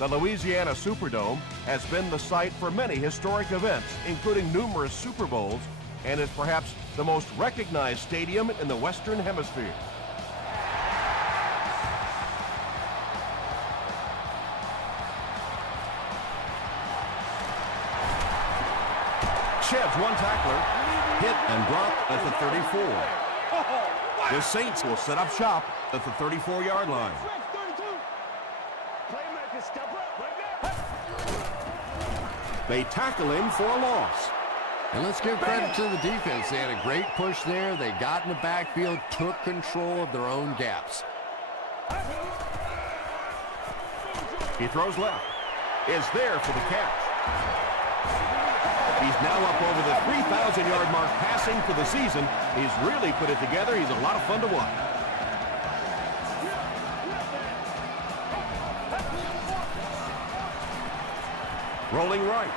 The Louisiana Superdome has been the site for many historic events, including numerous Super Bowls, and is perhaps the most recognized stadium in the Western Hemisphere. Sheds one tackler, hit and dropped at the 34. The Saints will set up shop at the 34-yard line. They tackle him for a loss. And let's give credit to the defense. They had a great push there. They got in the backfield, took control of their own gaps. He throws left. Is there for the catch. He's now up over the 3,000-yard mark passing for the season. He's really put it together. He's a lot of fun to watch. Rolling right.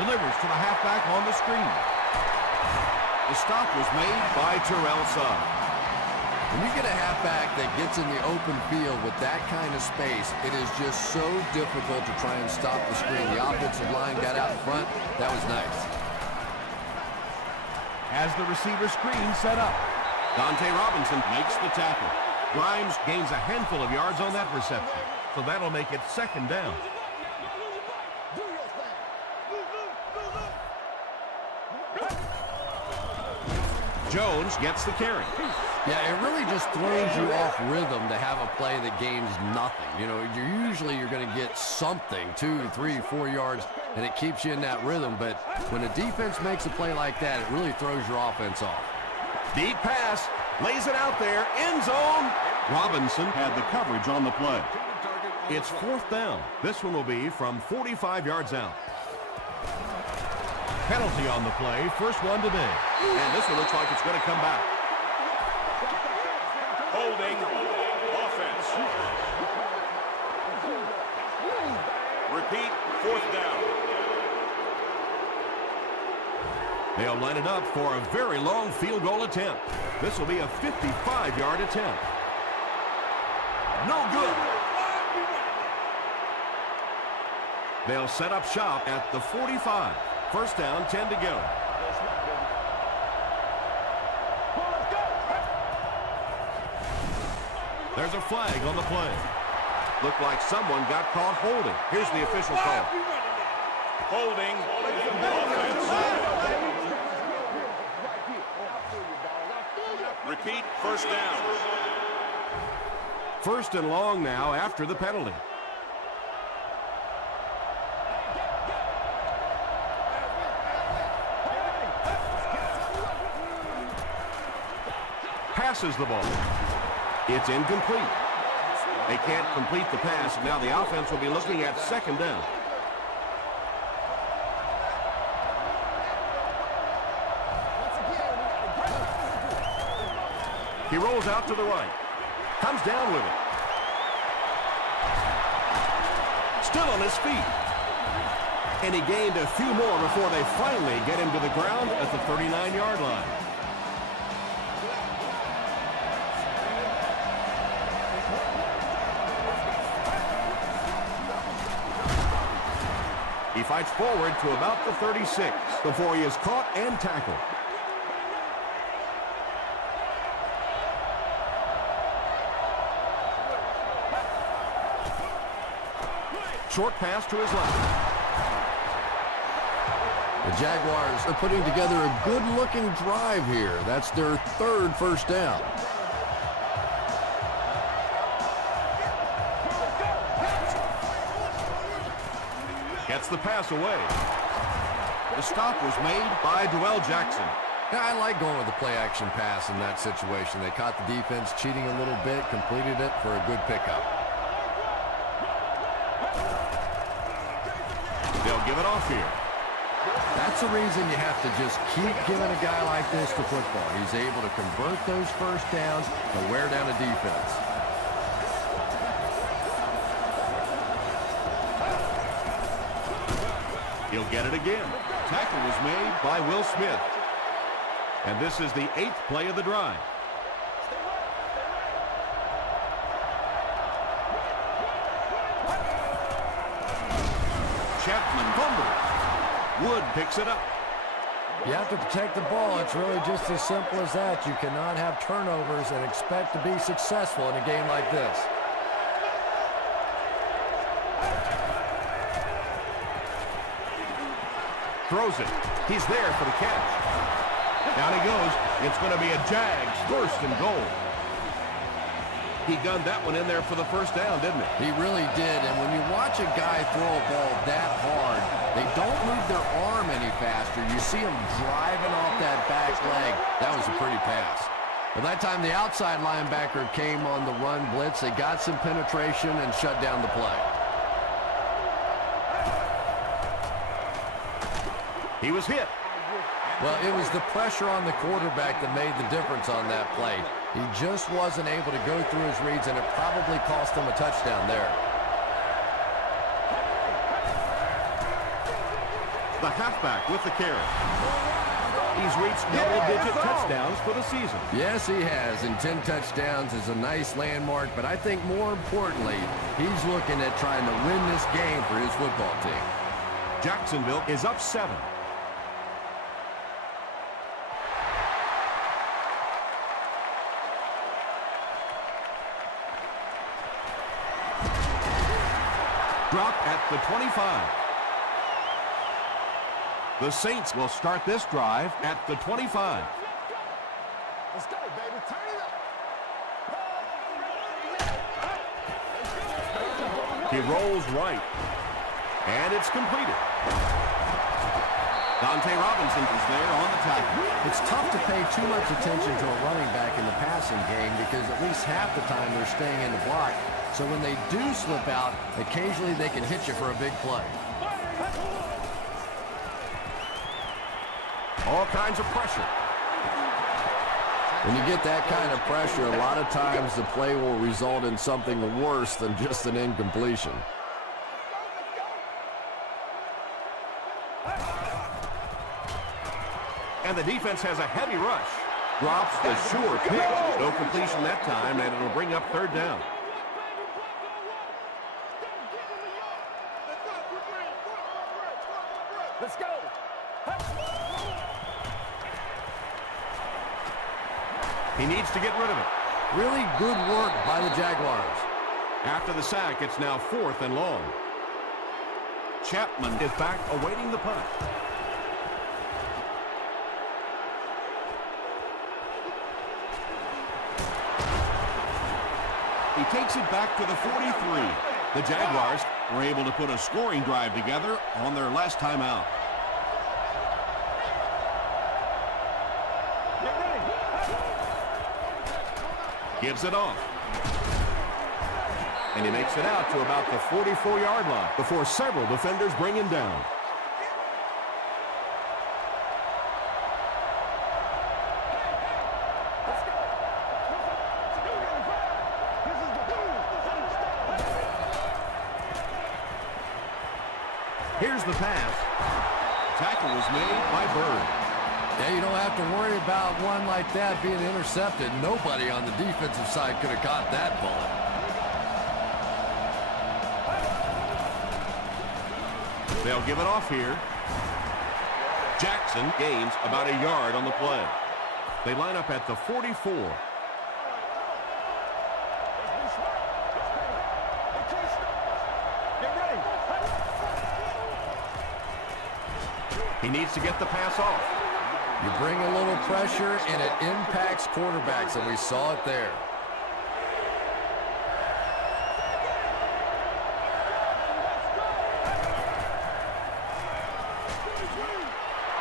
Delivers to the halfback on the screen. The stop was made by Terrell Suggs. When you get a halfback that gets in the open field with that kind of space, it is just so difficult to try and stop the screen. The offensive line got out in front. That was nice. Has the receiver screen set up. Dante Robinson makes the tackle. Grimes gains a handful of yards on that reception, so that'll make it second down. Jones gets the carry. Yeah, it really just throws you off rhythm to have a play that gains nothing. You know, you're going to get something, 2, 3, 4 yards, and it keeps you in that rhythm. But when a defense makes a play like that, it really throws your offense off. Deep pass, lays it out there, end zone. Robinson had the coverage on the play. It's fourth down. This one will be from 45 yards out. Penalty on the play, first one today. And this one looks like it's going to come back. Holding offense. Repeat, fourth down. They'll line it up for a very long field goal attempt. This will be a 55-yard attempt. No good. They'll set up shop at the 45. First down, 10 to go. There's a flag on the play. Looked like someone got caught holding. Here's the official call. Holding offense. Repeat, first down. First and long now after the penalty. Passes the ball. It's incomplete. They can't complete the pass. Now the offense will be looking at second down. He rolls out to the right. Comes down with it. Still on his feet. And he gained a few more before they finally get him to the ground at the 39-yard line. He fights forward to about the 36 before he is caught and tackled. Short pass to his left. The Jaguars are putting together a good-looking drive here. That's their third first down. Gets the pass away. The stop was made by Dwell Jackson. Yeah, I like going with the play-action pass in that situation. They caught the defense cheating a little bit, completed it for a good pickup. They'll give it off here. That's the reason you have to just keep giving a guy like this the football. He's able to convert those first downs to wear down a defense. He'll get it again. Tackle was made by Will Smith. And this is the 8th play of the drive. Wood picks it up. You have to protect the ball. It's really just as simple as that. You cannot have turnovers and expect to be successful in a game like this. Throws it. He's there for the catch. Down he goes. It's going to be a Jags first and goal. He gunned that one in there for the first down, didn't he? He really did, and when you watch a guy throw a ball that hard, they don't move their arm any faster. You see him driving off that back leg. That was a pretty pass. Well, that time the outside linebacker came on the run blitz. They got some penetration and shut down the play. He was hit. Well, it was the pressure on the quarterback that made the difference on that play. He just wasn't able to go through his reads, and it probably cost him a touchdown there. The halfback with the carry. He's reached double-digit touchdowns for the season. Yes, he has, and 10 touchdowns is a nice landmark, but I think more importantly, he's looking at trying to win this game for his football team. Jacksonville is up 7. Drop at the 25. The Saints will start this drive at the 25. Let's go, baby. Turn it up. He rolls right. And it's completed. Dante Robinson is there on the tackle. It's tough to pay too much attention to a running back in the passing game because at least half the time they're staying in the block. So when they do slip out, occasionally they can hit you for a big play. All kinds of pressure. When you get that kind of pressure, a lot of times the play will result in something worse than just an incompletion. And the defense has a heavy rush. Drops the sure pick. No completion that time, and it'll bring up third down. Let's go. He needs to get rid of it. Really good work by the Jaguars. After the sack, it's now 4th and long. Chapman is back awaiting the punt. He takes it back to the 43. The Jaguars were able to put a scoring drive together on their last time out. Gives it off. And he makes it out to about the 44-yard line before several defenders bring him down. Here's the pass. Tackle was made by Bird. Yeah, you don't have to worry about one like that being intercepted. Nobody on the defensive side could have caught that bullet. They'll give it off here. Jackson gains about a yard on the play. They line up at the 44. He needs to get the pass off. You bring a little pressure, and it impacts quarterbacks, and we saw it there.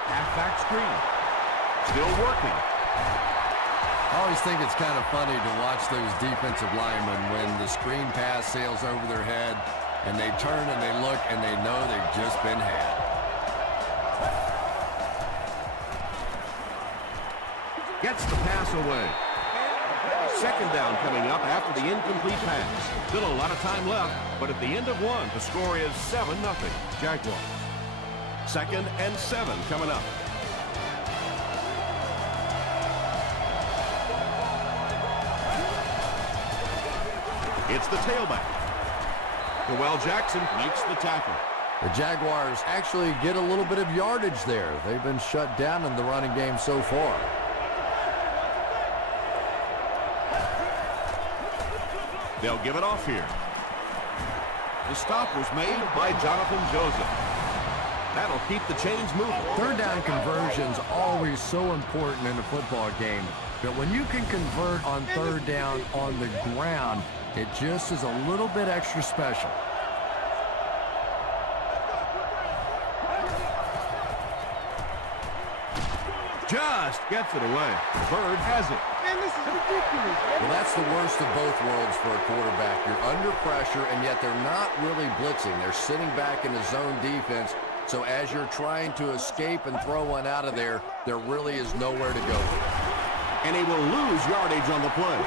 Halfback screen. Still working. I always think it's kind of funny to watch those defensive linemen when the screen pass sails over their head, and they turn and they look, and they know they've just been had. Gets the pass away. Second down coming up after the incomplete pass. Still a lot of time left, but at the end of one, the score is 7-0 Jaguars. 2nd and 7 coming up. It's the tailback. Joel Jackson makes the tackle. The Jaguars actually get a little bit of yardage there. They've been shut down in the running game so far. They'll give it off here. The stop was made by Jonathan Joseph. That'll keep the chains moving. Third down conversion's always so important in a football game. But when you can convert on third down on the ground, it just is a little bit extra special. Just gets it away. Bird has it. Man, this is ridiculous. Well, that's the worst of both worlds for a quarterback. You're under pressure, and yet they're not really blitzing. They're sitting back in a zone defense. So as you're trying to escape and throw one out of there, there really is nowhere to go. And he will lose yardage on the play.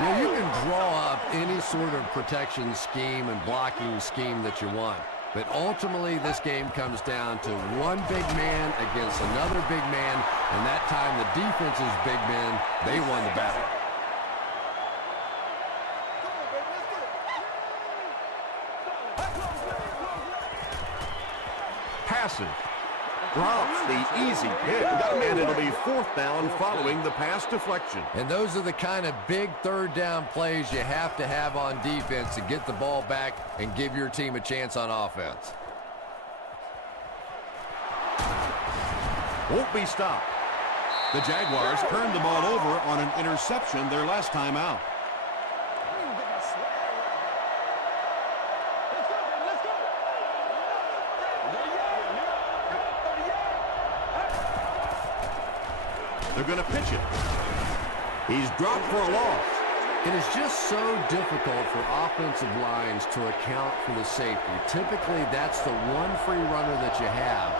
Now, you can draw up any sort of protection scheme and blocking scheme that you want. But ultimately, this game comes down to one big man against another big man. And that time, the defense's big men, they won the battle. Passes. Drops the easy pick. And it'll be fourth down following the pass deflection. And those are the kind of big third down plays you have to have on defense to get the ball back and give your team a chance on offense. Won't be stopped. The Jaguars turned the ball over on an interception their last time out. They're going to pitch it. He's dropped for a loss. It is just so difficult for offensive lines to account for the safety. Typically, that's the one free runner that you have.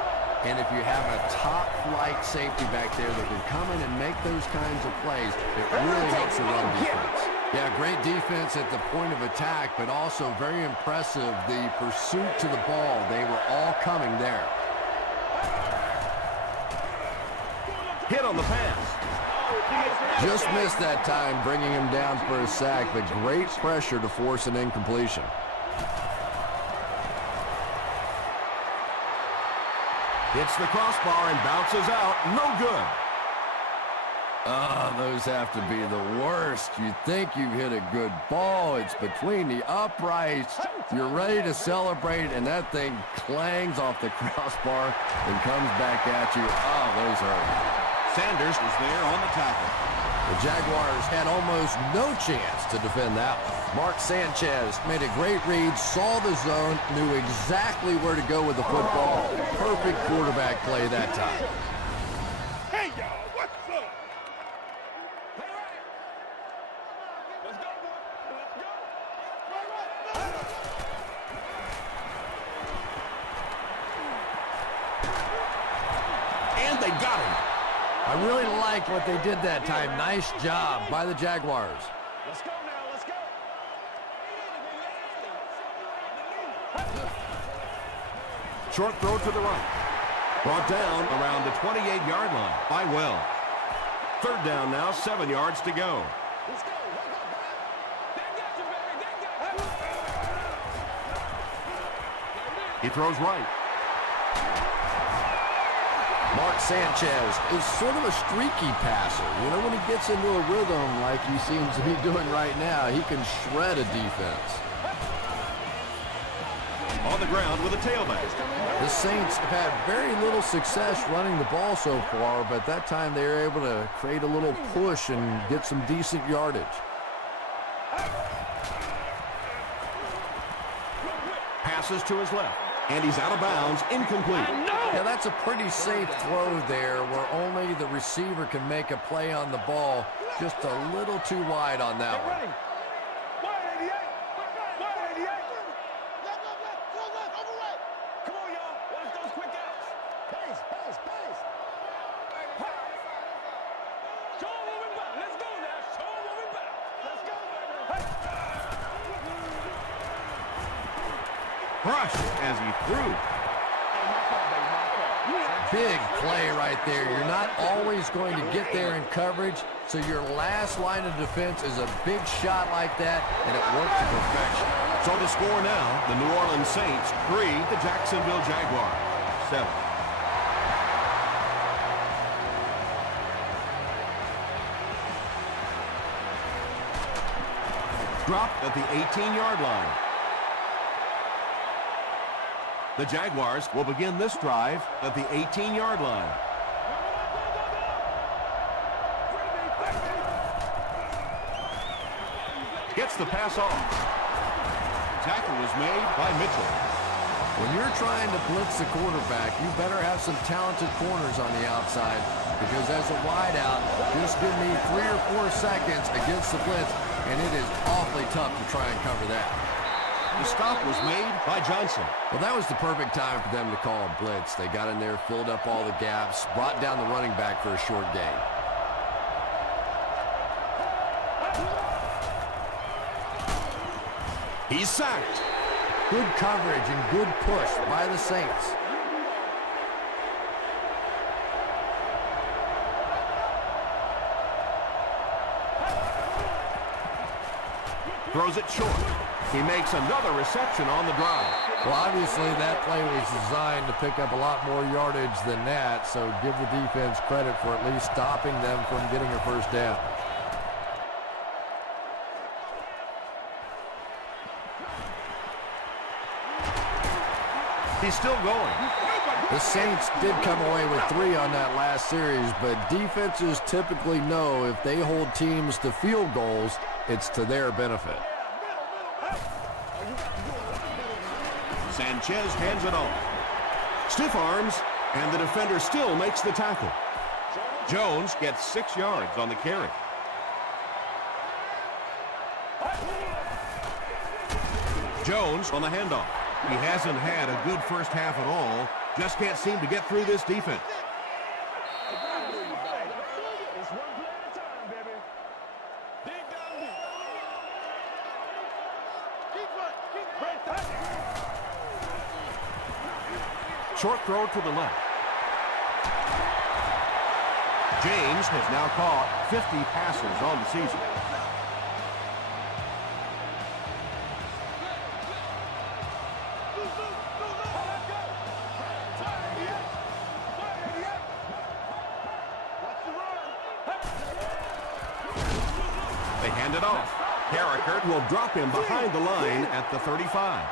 And if you have a top-flight safety back there that can come in and make those kinds of plays, it really helps the run defense. Yeah, great defense at the point of attack, but also very impressive, the pursuit to the ball. They were all coming there. Hit on the pass. Just missed that time, bringing him down for a sack, but great pressure to force an incompletion. Hits the crossbar and bounces out. No good. Those have to be the worst. You think you hit a good ball. It's between the uprights. You're ready to celebrate, and that thing clangs off the crossbar and comes back at you. Oh, those hurt. Sanders was there on the tackle. The Jaguars had almost no chance to defend that one. Mark Sanchez made a great read, saw the zone, knew exactly where to go with the football. Perfect quarterback play that time. Hey, y'all, what's up? And they got him. I really liked what they did that time. Nice job by the Jaguars. Let's go now, let's go. Short throw to the right. Brought down around the 28-yard line by Wells. Third down now, 7 yards to go. Let's go. He throws right. Mark Sanchez is sort of a streaky passer. You know, when he gets into a rhythm like he seems to be doing right now, he can shred a defense. On the ground with a tailback. The Saints have had very little success running the ball so far, but that time they were able to create a little push and get some decent yardage. Passes to his left. And he's out of bounds, incomplete. Yeah, that's a pretty safe throw there where only the receiver can make a play on the ball. Just a little too wide on that one. Come on, y'all. Watch those quick outs. Pace, pace, pace. Show 'em what we about. Let's go now. Show 'em what we about. Let's go, baby. Crushed as he threw. Big play right there. You're not always going to get there in coverage, so your last line of defense is a big shot like that, and it worked to perfection. So the score now, the New Orleans Saints 3, the Jacksonville Jaguars 7. Dropped at the 18-yard line. The Jaguars will begin this drive at the 18-yard line. Gets the pass off. Tackle was made by Mitchell. When you're trying to blitz the quarterback, you better have some talented corners on the outside, because as a wideout, just give me 3 or 4 seconds against the blitz, and it is awfully tough to try and cover that. The stop was made by Johnson. Well, that was the perfect time for them to call a blitz. They got in there, filled up all the gaps, brought down the running back for a short gain. He's sacked. Good coverage and good push by the Saints. Throws it short. He makes another reception on the drive. Well, obviously that play was designed to pick up a lot more yardage than that, so give the defense credit for at least stopping them from getting a first down. He's still going. The Saints did come away with 3 on that last series, but defenses typically know if they hold teams to field goals, it's to their benefit. Sanchez hands it off. Stiff arms, and the defender still makes the tackle. Jones gets 6 yards on the carry. Jones on the handoff. He hasn't had a good first half at all. Just can't seem to get through this defense. Short throw to the left. James has now caught 50 passes on the season. They hand it off. Carricker will drop him behind the line at the 35.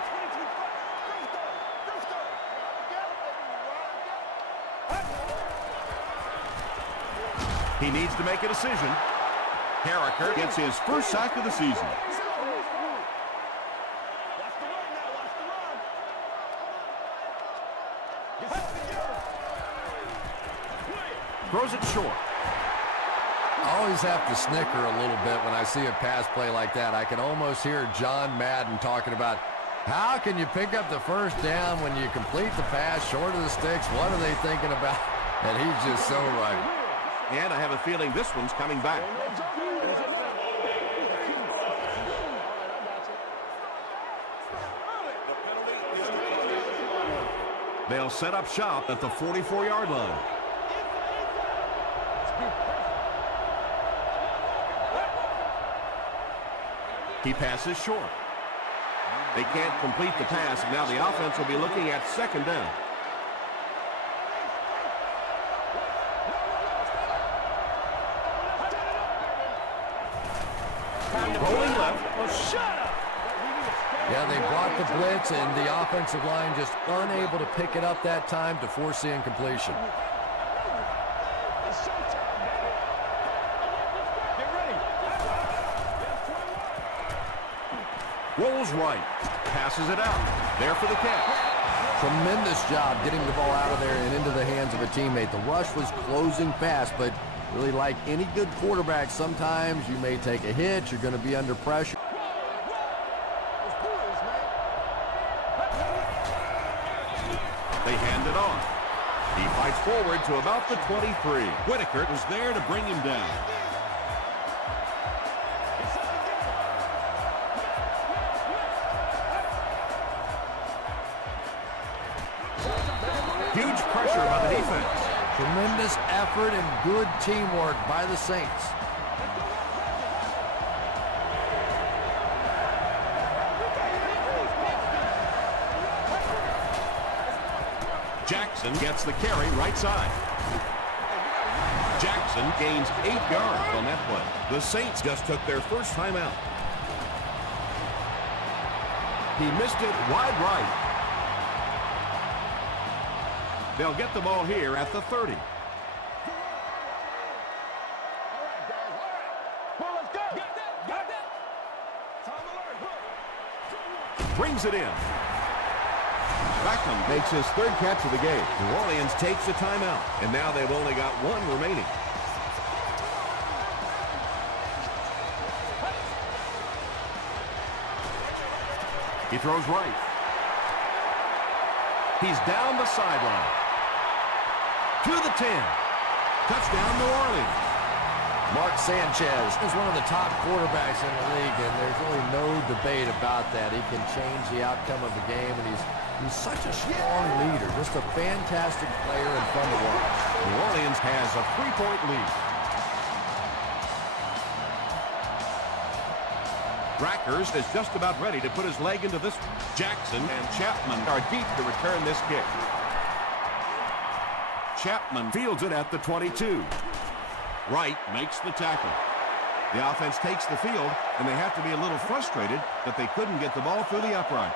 He needs to make a decision. Carricker gets his first sack of the season. Throws it short. I always have to snicker a little bit when I see a pass play like that. I can almost hear John Madden talking about, how can you pick up the first down when you complete the pass short of the sticks? What are they thinking about? And he's just so right. And I have a feeling this one's coming back. They'll set up shop at the 44-yard line. He passes short. They can't complete the pass. Now the offense will be looking at second down. Rolling left. Yeah, they blocked the blitz, and the offensive line just unable to pick it up that time to force the incompletion. Rolls right. Passes it out. There for the catch. Tremendous job getting the ball out of there and into the hands of a teammate. The rush was closing fast, but really, like any good quarterback, sometimes you may take a hit. You're going to be under pressure. They hand it off. He fights forward to about the 23. Whitaker was there to bring him down. Huge pressure by the defense. Tremendous effort and good teamwork by the Saints. Jackson gets the carry right side. Jackson gains 8 yards on that play. The Saints just took their first time out. He missed it wide right. They'll get the ball here at the 30. Brings it in. Beckham makes his 3rd catch of the game. New Orleans takes a timeout, and now they've only got 1 remaining. He throws right. He's down the sideline. To the 10. Touchdown, New Orleans. Mark Sanchez is one of the top quarterbacks in the league, and there's really no debate about that. He can change the outcome of the game, and he's such a strong leader. Just a fantastic player and fun to watch. New Orleans has a 3-point lead. Rackers is just about ready to put his leg into this. Jackson and Chapman are deep to return this kick. Chapman fields it at the 22. Wright makes the tackle. The offense takes the field, and they have to be a little frustrated that they couldn't get the ball through the upright.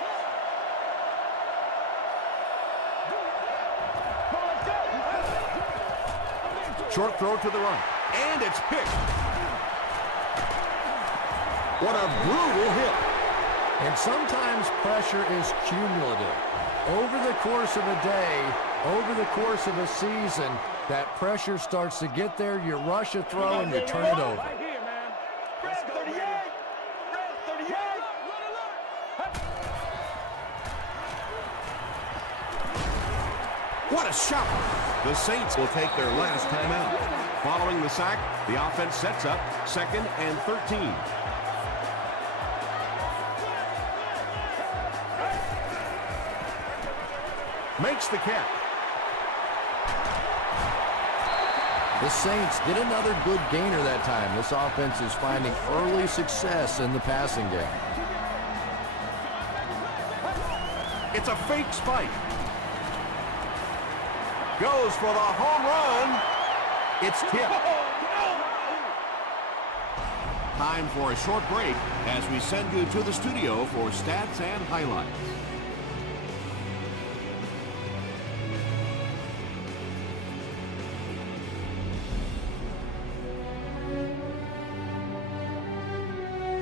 Short throw to the right, and it's picked. What a brutal hit. And sometimes pressure is cumulative. Over the course of a day, over the course of a season, that pressure starts to get there, you rush a throw, and you turn it over. Right here, man. Red 38. Red 38. What a shot. The Saints will take their last timeout. Following the sack, the offense sets up 2nd and 13. Makes the catch. The Saints get another good gainer that time. This offense is finding early success in the passing game. It's a fake spike. Goes for the home run. It's tipped. Time for a short break as we send you to the studio for stats and highlights.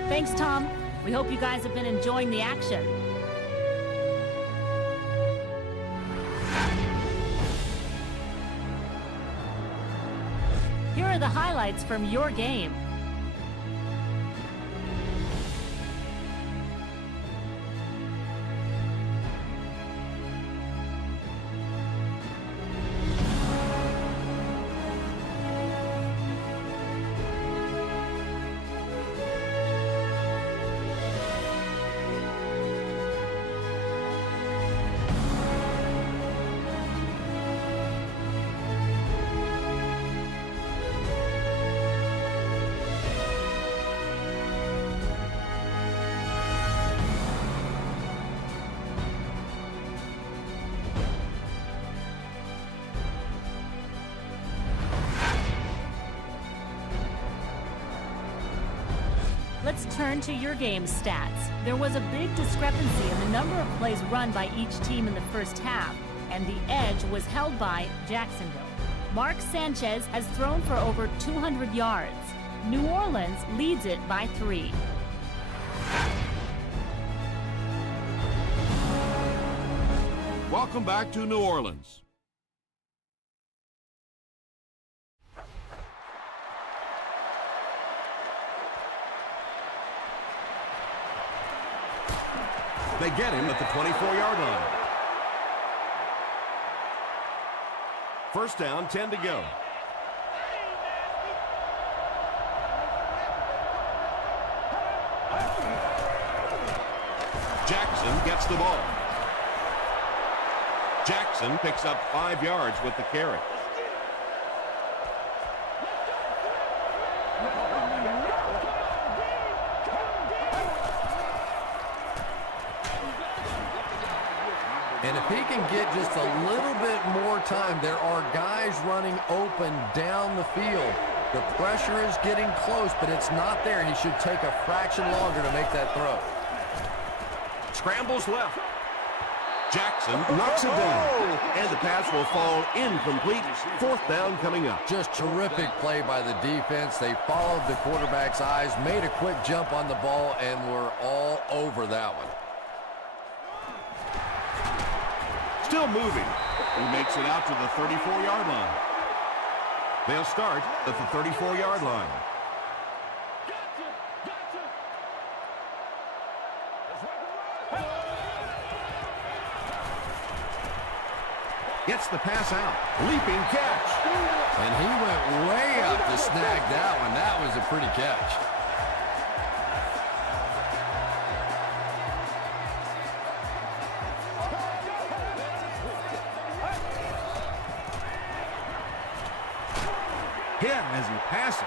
Thanks, Tom. We hope you guys have been enjoying the action. Here are the highlights from your game. Let's turn to your game stats. There was a big discrepancy in the number of plays run by each team in the first half, and the edge was held by Jacksonville. Mark Sanchez has thrown for over 200 yards. New Orleans leads it by 3. Welcome back to New Orleans. They get him at the 24-yard line. First down, 10 to go. Jackson gets the ball. Jackson picks up 5 yards with the carry. And if he can get just a little bit more time, there are guys running open down the field. The pressure is getting close, but it's not there. He should take a fraction longer to make that throw. Scrambles left. Jackson knocks it down. And the pass will fall incomplete. Fourth down coming up. Just terrific play by the defense. They followed the quarterback's eyes, made a quick jump on the ball, and were all over that one. Still moving. He makes it out to the 34-yard line. They'll start at the 34-yard line. Gets the pass out. Leaping catch. And he went way up to snag that one. That was a pretty catch. Hit as he passes.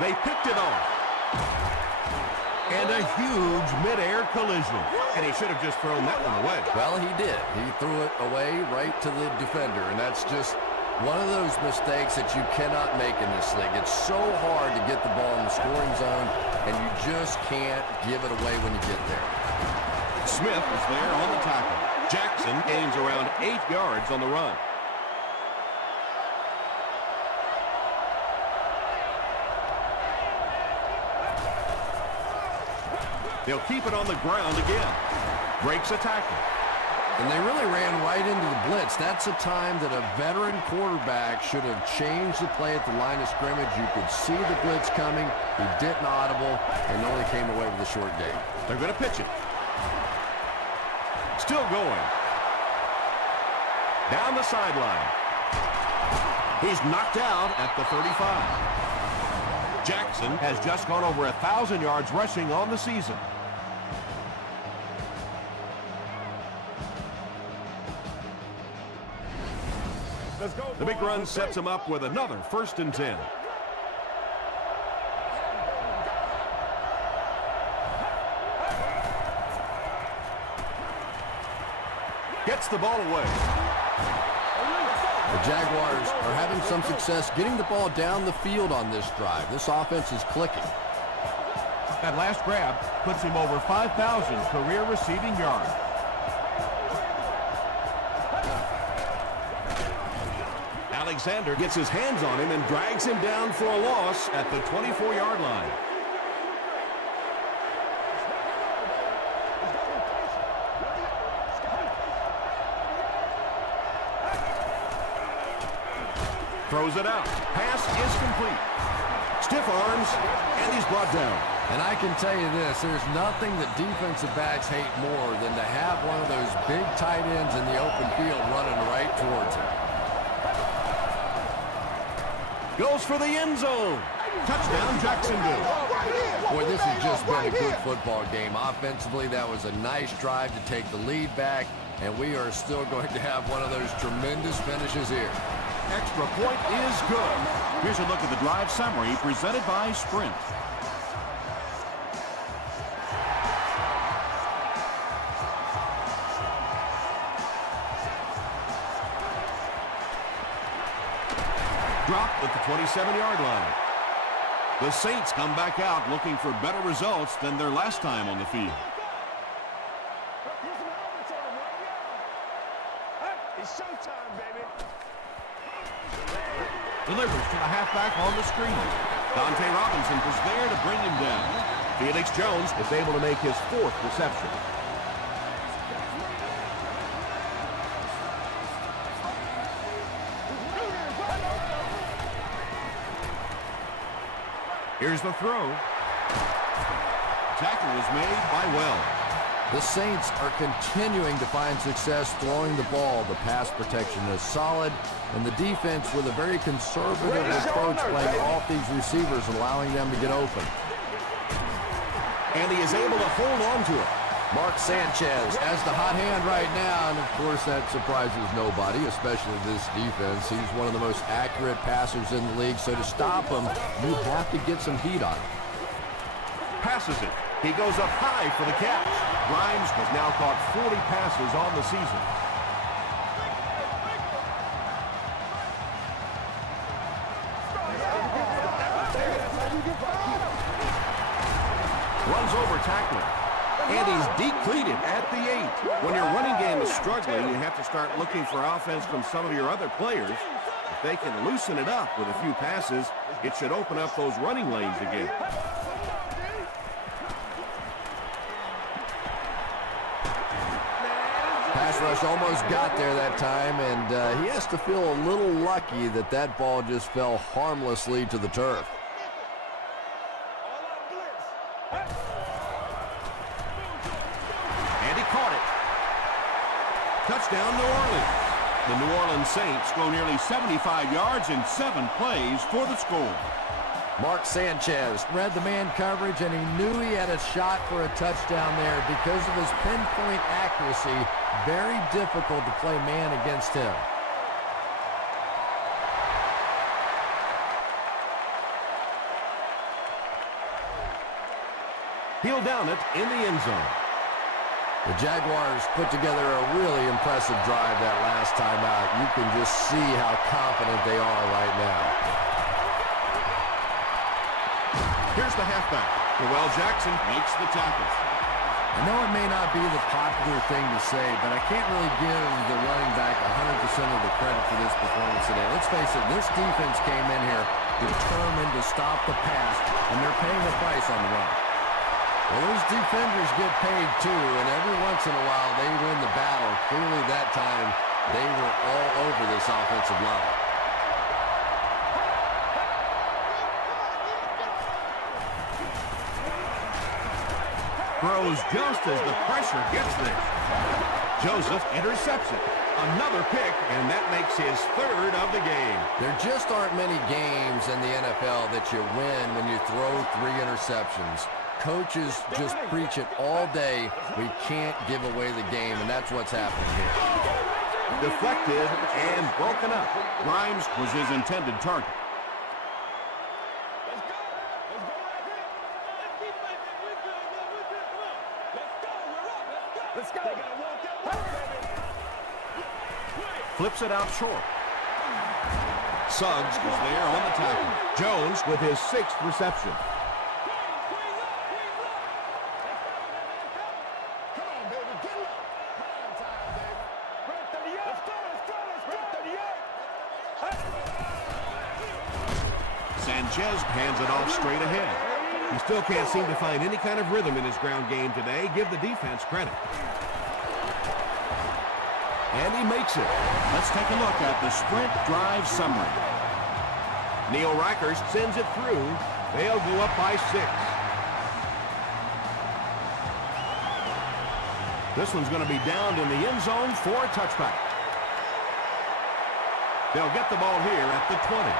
They picked it off. And a huge mid-air collision. And he should have just thrown that one away. Well, he did. He threw it away right to the defender, and that's just one of those mistakes that you cannot make in this league. It's so hard to get the ball in the scoring zone, and you just can't give it away when you get there. Smith is there on the tackle. Jackson gains around 8 yards on the run. They'll keep it on the ground again. Breaks a tackle. And they really ran right into the blitz. That's a time that a veteran quarterback should have changed the play at the line of scrimmage. You could see the blitz coming. He didn't audible and only came away with a short gain. They're going to pitch it. Still going. Down the sideline. He's knocked out at the 35. Jackson has just gone over 1,000 yards rushing on the season. The big run sets him up with another 1st and 10. Gets the ball away. The Jaguars are having some success getting the ball down the field on this drive. This offense is clicking. That last grab puts him over 5,000 career receiving yards. Alexander gets his hands on him and drags him down for a loss at the 24-yard line. Throws it out. Pass is complete. Stiff arms, and he's brought down. And I can tell you this, there's nothing that defensive backs hate more than to have one of those big tight ends in the open field running right towards him. Goes for the end zone. Touchdown, Jacksonville. Boy, this has just been a good football game. Offensively, that was a nice drive to take the lead back, and we are still going to have one of those tremendous finishes here. Extra point is good. Here's a look at the drive summary presented by Sprint. Dropped at the 27-yard line. The Saints come back out looking for better results than their last time on the field. It's showtime, baby. Delivers to the halfback on the screen. Dante Robinson was there to bring him down. Felix Jones is able to make his 4th reception. Here's the throw. Tackle is made by Wells. The Saints are continuing to find success throwing the ball. The pass protection is solid, and the defense with a very conservative approach playing off these receivers, allowing them to get open. And he is able to hold on to it. Mark Sanchez has the hot hand right now, and of course that surprises nobody, especially this defense. He's one of the most accurate passers in the league, so to stop him, you have to get some heat on him. Passes it. He goes up high for the catch. Grimes has now caught 40 passes on the season. Runs over tackler. And he's depleted at the 8. When your running game is struggling, you have to start looking for offense from some of your other players. If they can loosen it up with a few passes, it should open up those running lanes again. Pass rush almost got there that time, and he has to feel a little lucky that that ball just fell harmlessly to the turf. Touchdown, New Orleans. The New Orleans Saints go nearly 75 yards in 7 plays for the score. Mark Sanchez read the man coverage, and he knew he had a shot for a touchdown there because of his pinpoint accuracy. Very difficult to play man against him. He'll down it in the end zone. The Jaguars put together a really impressive drive that last time out. You can just see how confident they are right now. Here's the halfback. Joel Jackson makes the tackle. I know it may not be the popular thing to say, but I can't really give the running back 100% of the credit for this performance today. Let's face it, this defense came in here determined to stop the pass, and they're paying the price on the run. Well, those defenders get paid too, and every once in a while they win the battle. Clearly that time they were all over this offensive line. Throws just as the pressure gets there. Joseph intercepts it. Another pick, and that makes his 3rd of the game. There just aren't many games in the NFL that you win when you throw 3 interceptions. Coaches just preach it all day. We can't give away the game, and that's what's happening here. Deflected and broken up. Grimes was his intended target. Let's go. Flips it out short. Suggs was there on the tackle. Jones with his 6th reception. Sanchez hands it off straight ahead. He still can't seem to find any kind of rhythm in his ground game today. Give the defense credit. And he makes it. Let's take a look at the sprint drive summary. Neil Reichers sends it through. They'll go up by 6. This one's going to be downed in the end zone for a touchback. They'll get the ball here at the 20.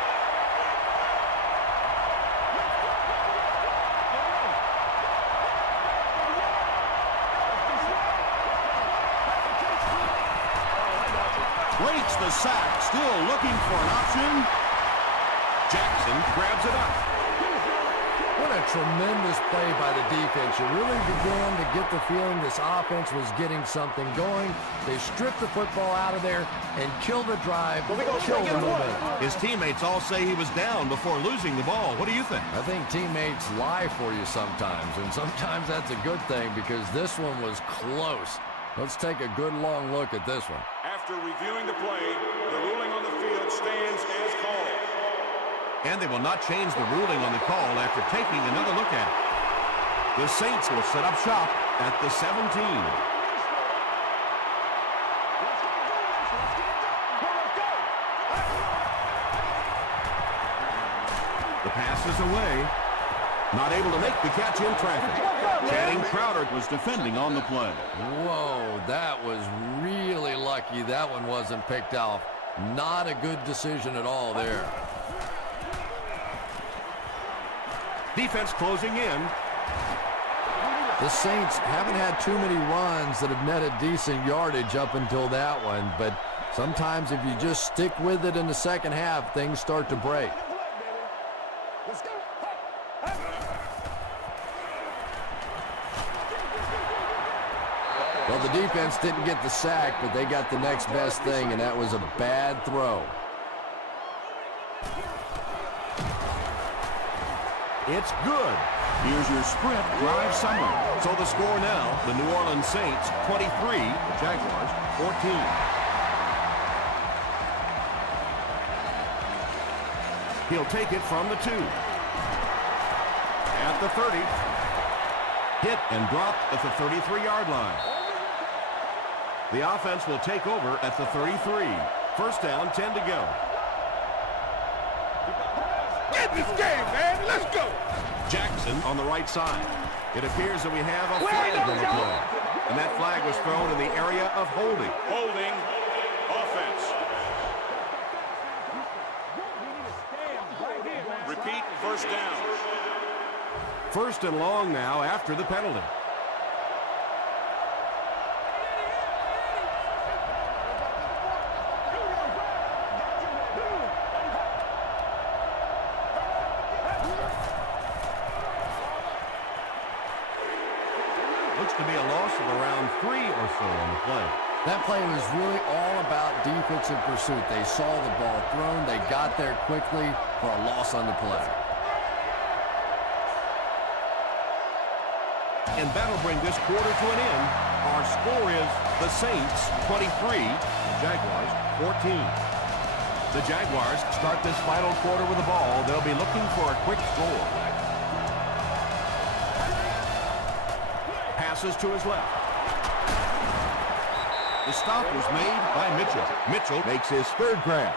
Breaks the sack, still looking for an option. Jackson grabs it up. What a tremendous play by the defense. You really began to get the feeling this offense was getting something going. They stripped the football out of there and killed the drive, killed the momentum. His teammates all say he was down before losing the ball. What do you think? I think teammates lie for you sometimes, and sometimes that's a good thing because this one was close. Let's take a good long look at this one. After reviewing the play, the ruling on the field stands as called. And they will not change the ruling on the call after taking another look at it. The Saints will set up shop at the 17. The pass is away. Not able to make the catch in traffic. Channing Crowder was defending on the play. Whoa, that was really lucky that one wasn't picked off. Not a good decision at all there. Defense closing in. The Saints haven't had too many runs that have netted decent yardage up until that one, but sometimes if you just stick with it in the second half, things start to break. Well, the defense didn't get the sack, but they got the next best thing, and that was a bad throw. It's good. Here's your sprint drive summary. So the score now, the New Orleans Saints 23, the Jaguars 14. He'll take it from the 2. At the 30. Hit and dropped at the 33-yard line. The offense will take over at the 33. First down, 10 to go. Get this game, man. Let's go. Jackson on the right side. It appears that we have a flag on the play. And that flag was thrown in the area of holding. Holding offense. Repeat, first down. First and long now after the penalty. Looks to be a loss of around 3 or so on the play. That play was really all about defensive pursuit. They saw the ball thrown. They got there quickly for a loss on the play. And that'll bring this quarter to an end. Our score is the Saints 23, the Jaguars 14. The Jaguars start this final quarter with the ball. They'll be looking for a quick score. Passes to his left. The stop was made by Mitchell. Mitchell makes his third grab.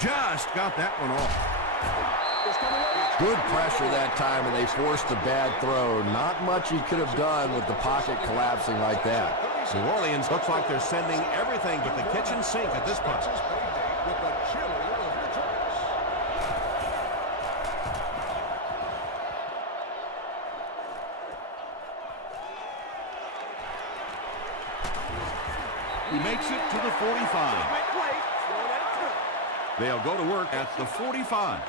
Just got that one off. Good pressure that time, and they forced a bad throw. Not much he could have done with the pocket collapsing like that. New Orleans looks like they're sending everything but the kitchen sink at this point. He makes it to the 45. They'll go to work at the 45.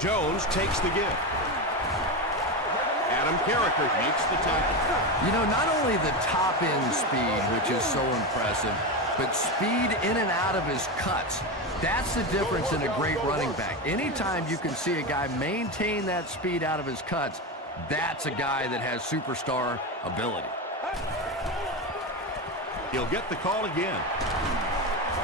Jones takes the give. Adam Carricker makes the tackle. You know, not only the top-end speed, which is so impressive, but speed in and out of his cuts. That's the difference in a great running back. Anytime you can see a guy maintain that speed out of his cuts, that's a guy that has superstar ability. He'll get the call again.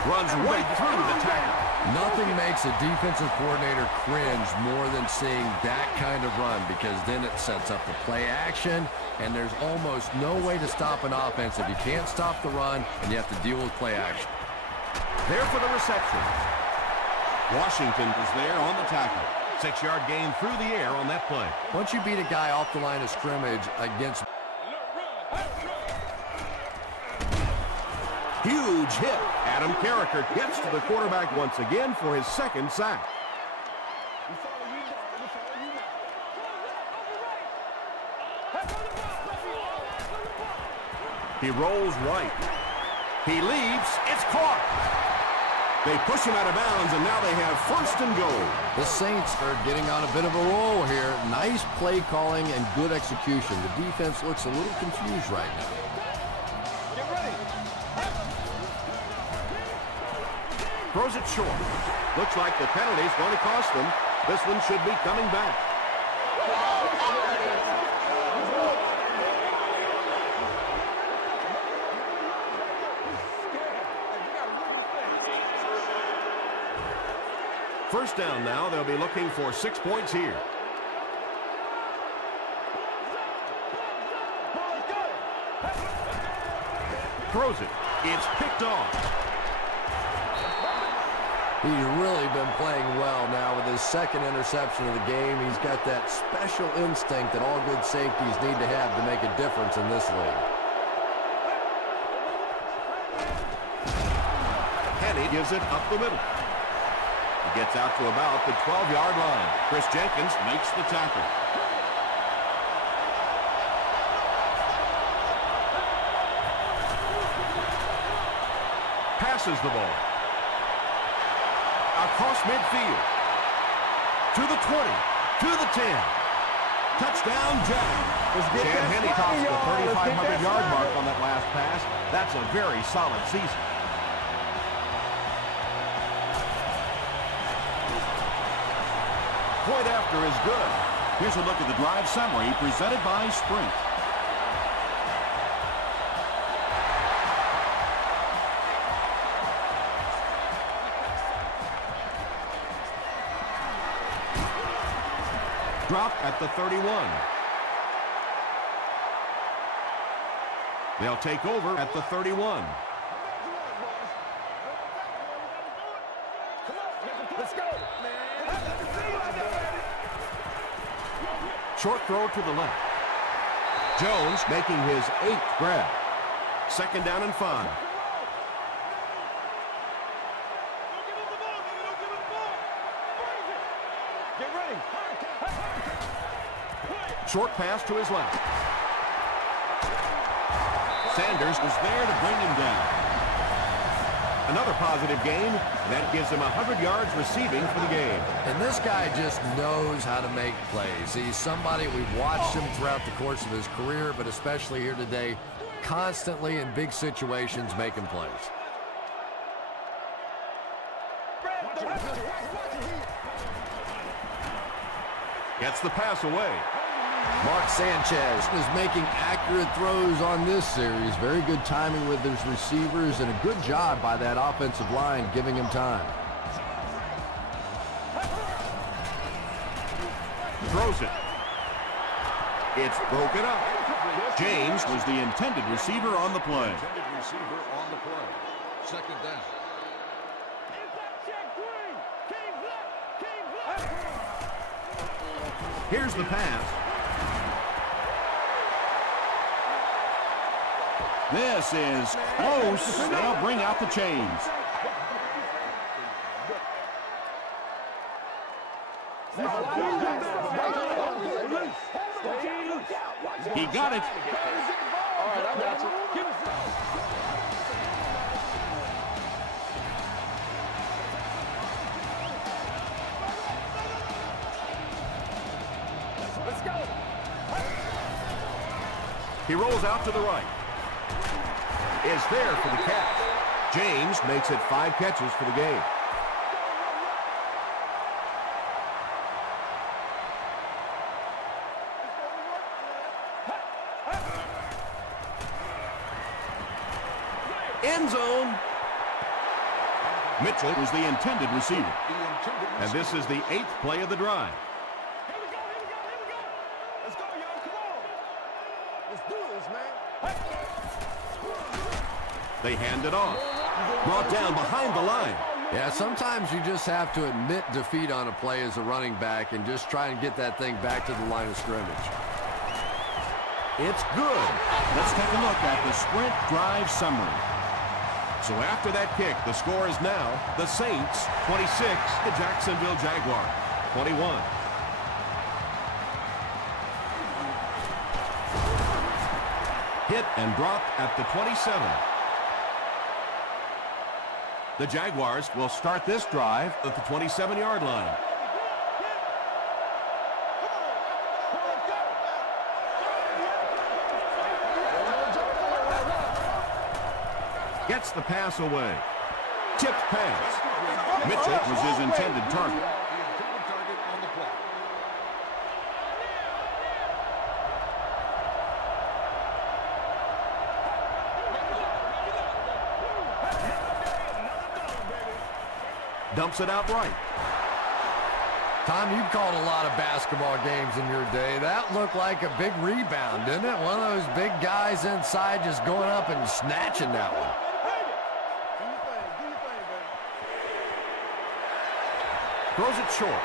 Runs right through the tackle. Nothing makes a defensive coordinator cringe more than seeing that kind of run, because then it sets up the play action, and there's almost no way to stop an offense if you can't stop the run and you have to deal with play action. There for the reception. Washington is there on the tackle. 6-yard gain through the air on that play. Once you beat a guy off the line of scrimmage against... Huge hit. Adam Carricker gets to the quarterback once again for his second sack. He rolls right. He leaps. It's caught. They push him out of bounds, and now they have first and goal. The Saints are getting on a bit of a roll here. Nice play calling and good execution. The defense looks a little confused right now. Throws it short. Looks like the penalty's going to cost them. This one should be coming back. First down now. They'll be looking for 6 points here. Throws it. It's picked off. He's really been playing well now with his second interception of the game. He's got that special instinct that all good safeties need to have to make a difference in this league. Henny gives it up the middle. He gets out to about the 12-yard line. Chris Jenkins makes the tackle. Passes the ball across midfield to the 20, to the 10. Touchdown, Jag. Chad Henne tops the 3,500-yard mark on that last pass. That's a very solid season. Point after is good. Here's a look at the drive summary presented by Sprint. Drop at the 31. They'll take over at the 31. Let's go. Short throw to the left. Jones making his 8th grab. 2nd down and 5. Get ready. Short pass to his left. Sanders was there to bring him down. Another positive gain. That gives him 100 yards receiving for the game. And this guy just knows how to make plays. He's somebody, we've watched him throughout the course of his career, but especially here today, constantly in big situations making plays. Gets the pass away. Mark Sanchez is making accurate throws on this series. Very good timing with his receivers and a good job by that offensive line giving him time. Throws it. It's broken up. James was the intended receiver on the play. Second down. Here's the pass. This is close. They'll bring out the chains. He got it. All right, I got you. Let's go. He rolls out to the right. Is there for the catch. James makes it 5 catches for the game. End zone. Mitchell was the intended receiver. And this is the 8th play of the drive. Here we go. Let's go, y'all. Come on. Let's do this, man. They hand it off. Brought down behind the line. Yeah, sometimes you just have to admit defeat on a play as a running back and just try and get that thing back to the line of scrimmage. It's good. Let's take a look at the Sprint drive summary. So after that kick, the score is now the Saints 26, the Jacksonville Jaguars 21. Hit and drop at the 27. The Jaguars will start this drive at the 27-yard line. Gets the pass away. Tipped pass. Mitchell was his intended target. Dumps it out right. Tom, you've called a lot of basketball games in your day. That looked like a big rebound, didn't it? One of those big guys inside just going up and snatching that one. Throws it short.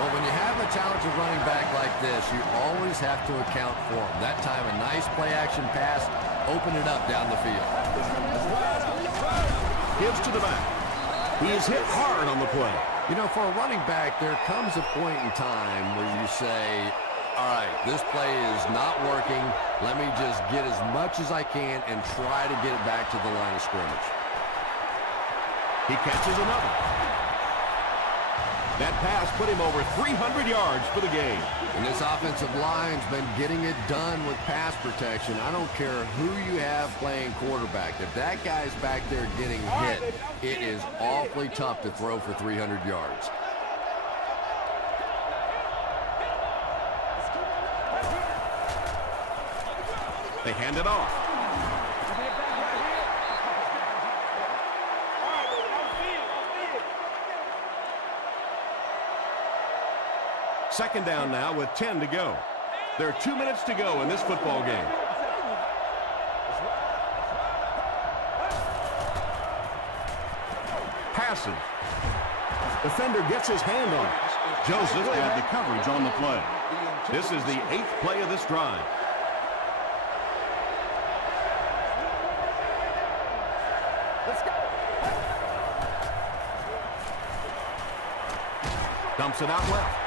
Well, when you have a talented running back like this, you always have to account for him. That time, a nice play-action pass, open it up down the field. Gives to the back. He is hit hard on the play. You know, for a running back, there comes a point in time where you say, all right, this play is not working. Let me just get as much as I can and try to get it back to the line of scrimmage. He catches another. That pass put him over 300 yards for the game. And this offensive line's been getting it done with pass protection. I don't care who you have playing quarterback. If that guy's back there getting hit, it is awfully tough to throw for 300 yards. They hand it off. Second down now with 10 to go. There are 2 minutes to go in this football game. Passes. Defender gets his hand on it. Joseph had the coverage on the play. This is the 8th play of this drive. Dumps it out left.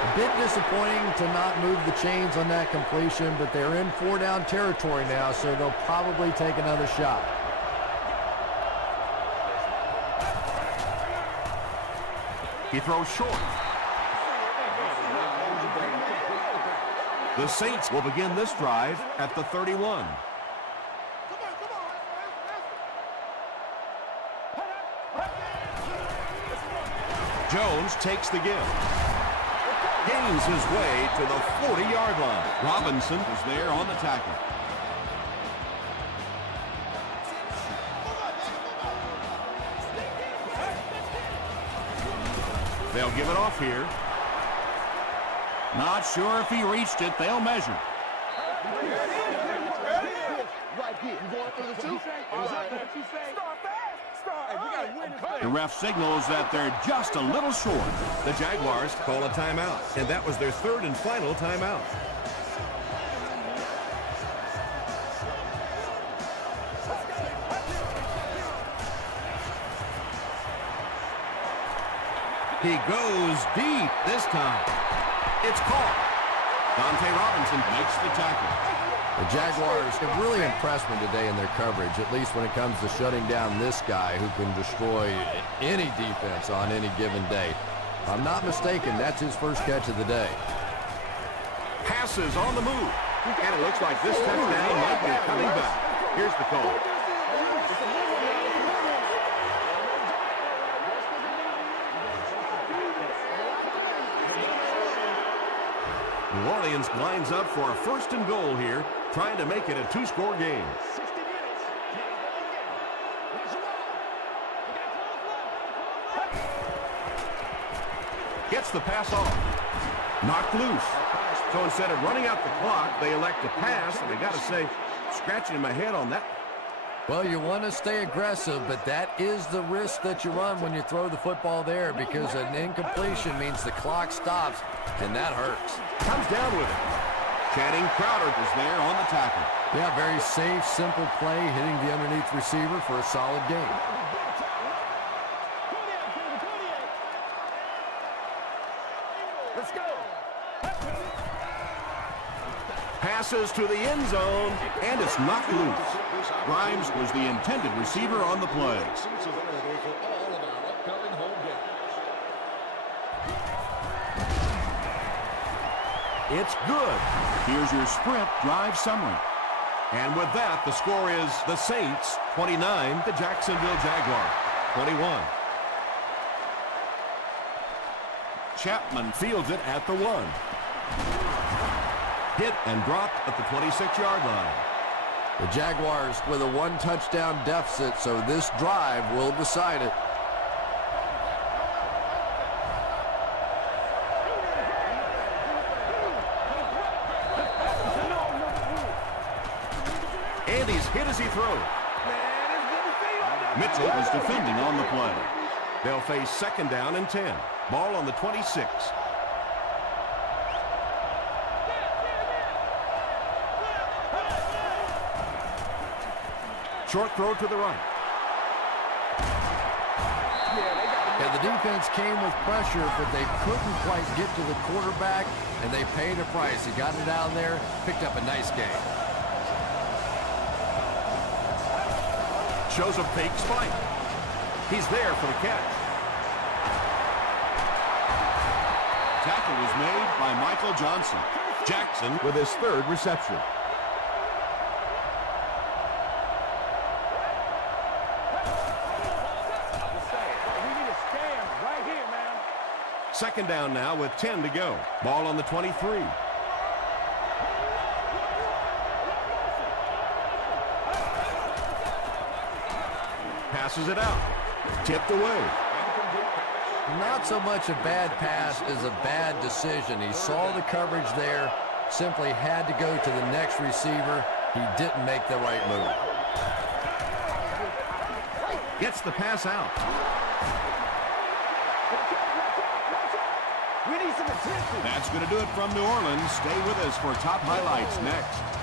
A bit disappointing to not move the chains on that completion, but they're in 4-down territory now, so they'll probably take another shot. He throws short. The Saints will begin this drive at the 31. Jones takes the give. Gains his way to the 40-yard line. Robinson is there on the tackle. They'll give it off here. Not sure if he reached it. They'll measure. The ref signals that they're just a little short. The Jaguars call a timeout, and that was their third and final timeout. He goes deep this time. It's caught. Dante Robinson makes the tackle. The Jaguars have really impressed me today in their coverage, at least when it comes to shutting down this guy who can destroy any defense on any given day. If I'm not mistaken, that's his first catch of the day. Passes on the move. And it looks like this touchdown might be coming back. Here's the call. New Orleans lines up for a first and goal here, trying to make it a two-score game. Gets the pass off. Knocked loose. So instead of running out the clock, they elect to pass, and I got to say, scratching my head on that. Well, you want to stay aggressive, but that is the risk that you run when you throw the football there, because an incompletion means the clock stops, and that hurts. Comes down with it. Channing Crowder is there on the tackle. Yeah, very safe, simple play, hitting the underneath receiver for a solid gain. Let's go. Passes to the end zone, and it's knocked loose. Grimes was the intended receiver on the play. It's good. Here's your sprint drive summary. And with that, the score is the Saints 29, the Jacksonville Jaguars 21. Chapman fields it at the 1. Hit and dropped at the 26-yard line. The Jaguars with a one-touchdown deficit, so this drive will decide it. And he's hit as he throws. Mitchell is defending on the play. They'll face second down and 10. Ball on the 26. Short throw to the right. Yeah, the defense came with pressure, but they couldn't quite get to the quarterback, and they paid a price. He got it out there, picked up a nice gain. Shows a fake spike. He's there for the catch. Tackle was made by Michael Johnson. Jackson with his third reception. Second down now with 10 to go. Ball on the 23. Passes it out. Tipped away. Not so much a bad pass as a bad decision. He saw the coverage there, simply had to go to the next receiver. He didn't make the right move. Gets the pass out. We need some attention. That's going to do it from New Orleans. Stay with us for top highlights next.